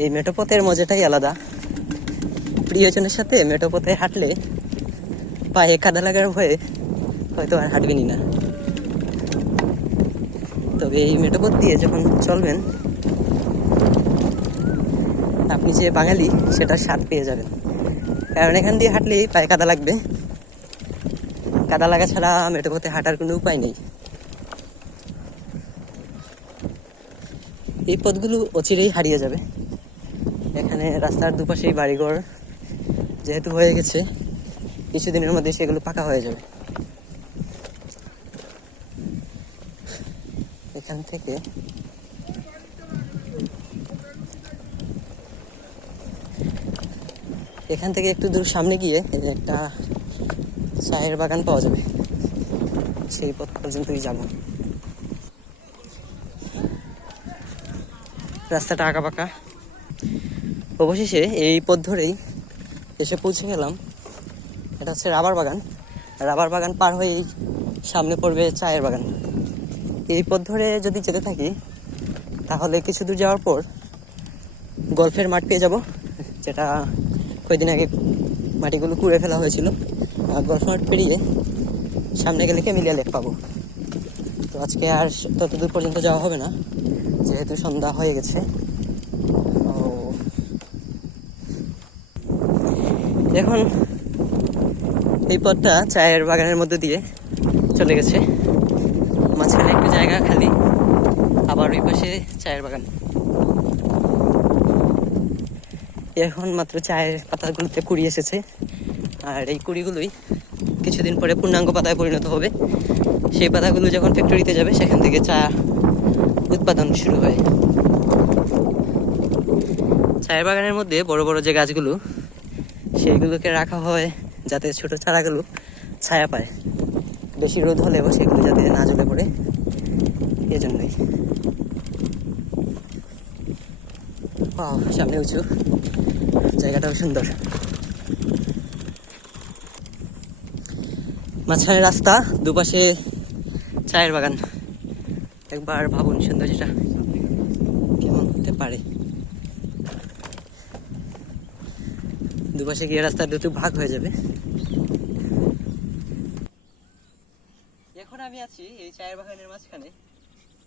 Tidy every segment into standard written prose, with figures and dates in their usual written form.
এই মেঠোপথের মজাটাই আলাদা। প্রিয়জনের সাথে মেঠোপথে হাঁটলে পায়ে কাদা লাগার ভয়ে হয়তো আর হাঁটবেনই না। তবে এই মেঠোপথ দিয়ে যখন চলবেন, আপনি যে বাঙালি সেটা স্বাদ পেয়ে যাবেন। কারণ এখান দিয়ে হাঁটলেই পায়ে কাদা লাগবে, কাদা লাগা ছাড়া মেঠোপথে হাঁটার কোনো উপায় নেই। এই পথগুলো অচিরেই হারিয়ে যাবে। এখানে রাস্তার দুপাশেই বাড়িঘর যেহেতু হয়ে গেছে, কিছুদিনের মধ্যে সেগুলো পাকা হয়ে যাবে। এখান থেকে একটু দূর সামনে গিয়ে একটা চায়ের বাগান পাওয়া যাবে, সেই পথ পর্যন্তই যাব। রাস্তাটা আঁকাবাঁকা। অবশেষে এই পথ ধরেই এসে পৌঁছে গেলাম। এটা হচ্ছে রাবার বাগান। রাবার বাগান পার হয়েই সামনে পড়বে চায়ের বাগান। এই পথ ধরে যদি যেতে থাকি তাহলে কিছু দূর যাওয়ার পর গল্ফের মাঠ পেয়ে যাব, যেটা কয়েকদিন আগে মাটিগুলো কুড়ে ফেলা হয়েছিল। আর গল্ফ মাঠ পেরিয়ে সামনে গেলে ক্যামেলিয়া লেক পাবো। তো আজকে আর তত দূর পর্যন্ত যাওয়া হবে না, যেহেতু সন্ধ্যা হয়ে গেছে। এখন এই পথটা চায়ের বাগানের মধ্যে দিয়ে চলে গেছে, মাঝখানে একটু জায়গা খালি, আবার ওই পাশে চায়ের বাগান। এখন মাত্র চায়ের পাতাগুলোতে কুড়ি এসেছে, আর এই কুড়িগুলোই কিছুদিন পরে পূর্ণাঙ্গ পাতায় পরিণত হবে। সেই পাতাগুলো যখন ফ্যাক্টরিতে যাবে সেখান থেকে চা উৎপাদন শুরু হয়। চায়ের বাগানের মধ্যে বড় বড় যে গাছগুলো, সেইগুলোকে রাখা হয় যাতে ছোট চারাগুলো ছায়া পায়, বেশি রোদ হলেও সেগুলো যাতে না জ্বলে পড়ে, এজন্যই। সামনে উঁচু, জায়গাটাও সুন্দর। মাঝখানে রাস্তা, দুপাশে চায়ের বাগান। একবার ভাবুন সৌন্দর্যটা কেমন হতে পারে। দুপাশে গিয়ে রাস্তা দুটো ভাগ হয়ে যাবে। এখন আমি আছি এই চায়ের বাগানের মাঝখানে।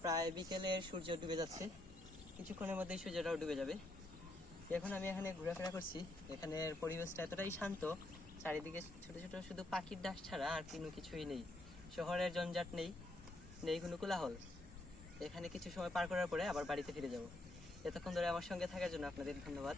প্রায় বিকেলের সূর্য ডুবে যাচ্ছে, কিছুক্ষণের মধ্যেই সূর্যটাও ডুবে যাবে। এখন আমি এখানে ঘোরাফেরা করছি। এখানের পরিবেশটা এতটাই শান্ত, চারিদিকে ছোট ছোট শুধু পাখির ডাক ছাড়া আর কোনো কিছুই নেই। শহরের জঞ্জাট নেই, নেই কোনো কোলাহল। এখানে কিছু সময় পার করার পরে আবার বাড়িতে ফিরে যাব। এতক্ষণ ধরে আমার সঙ্গে থাকার জন্য আপনাদের ধন্যবাদ।